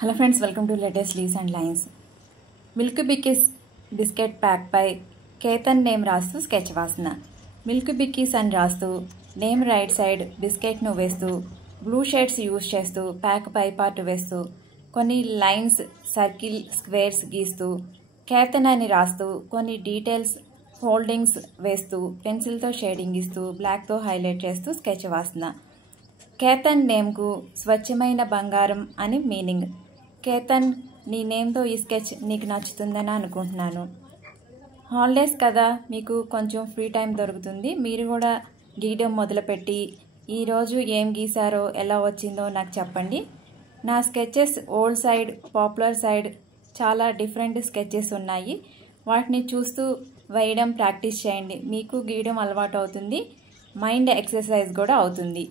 Hello friends, welcome to latest leaves and lines. Milk Bikis biscuit pack పై Ketan name రాస్తూ sketch వాసన. Milk Bikis అని రాస్తూ name right side బిస్కెట్ను వేస్తూ బ్లూ షేడ్స్ యూజ్ చేస్తూ ప్యాక్ పై పార్ట్ వేస్తూ కొన్ని లైన్స్, సర్కిల్, స్క్వేర్స్ గీస్తూ కేతన్ అని రాస్తూ కొన్ని డీటెయిల్స్, ఫోల్డింగ్స్ వేస్తూ పెన్సిల్తో షేడింగ్ ఇస్తూ బ్లాక్తో హైలైట్ చేస్తూ స్కెచ్ వాసన. కేతన్ నేమ్కు స్వచ్ఛమైన బంగారం అని మీనింగ్. కేతన్, నీ నేమ్తో ఈ స్కెచ్ నీకు నచ్చుతుందని అనుకుంటున్నాను. హాలిడేస్ కదా, మీకు కొంచెం ఫ్రీ టైం దొరుకుతుంది. మీరు కూడా గీయడం మొదలుపెట్టి ఈరోజు ఏం గీసారో, ఎలా వచ్చిందో నాకు చెప్పండి. నా sketches old side, popular side చాలా డిఫరెంట్ స్కెచెస్ ఉన్నాయి. వాటిని చూస్తూ వేయడం ప్రాక్టీస్ చేయండి. మీకు గీయడం అలవాటు అవుతుంది, మైండ్ ఎక్సర్సైజ్ కూడా అవుతుంది.